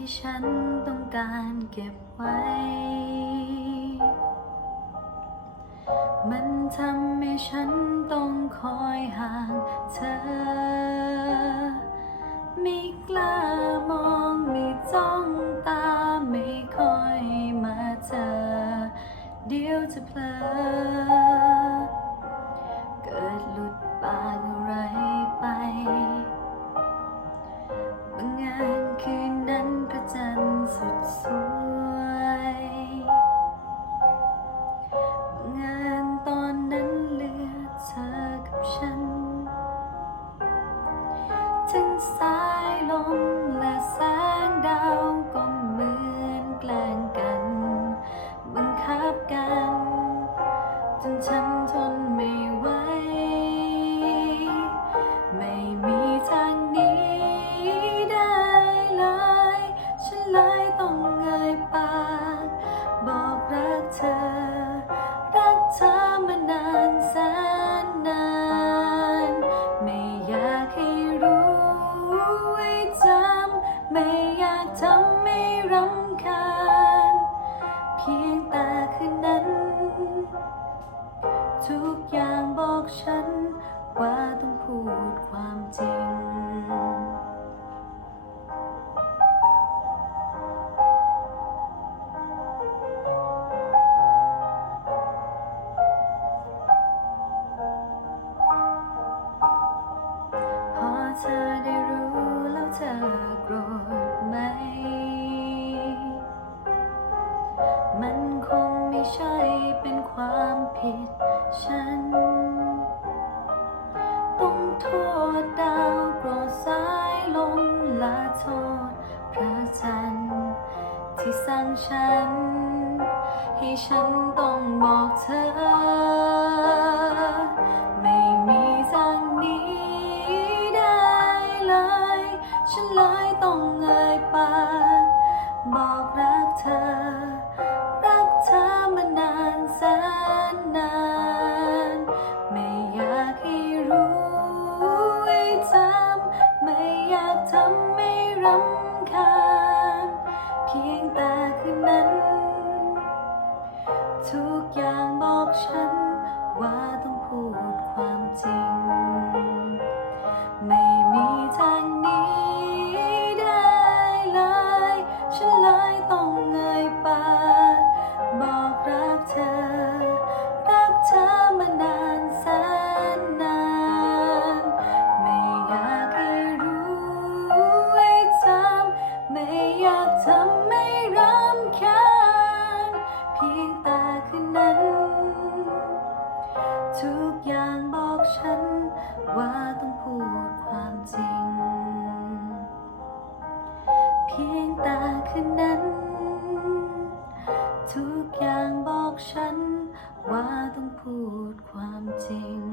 ที่ฉันต้องการเก็บไว้ มันทำให้ฉันต้องคอยห่างเธอ ไม่กล้ามองไม่จ้องตาไม่คอยมาเจอ เดี๋ยวจะเพลอ เกิดหลุดปาก ถึงสายลมและแสงดาวก็ พียงแต่คืนนั้น ทุกอย่างบอกฉัน ความผิดฉัน ต้องโทษดาวโปรดสายลมละโทษพระจันทร์ที่สร้างฉัน ให้ฉันต้องบอกเธอ อยากทำให้รำคาญเพียงแต่คืนนั้น ทุกอย่างบอกฉันว่าต้องพูดความจริง เพียงแต่คืนนั้น ทุกอย่างบอกฉันว่าต้องพูดความจริง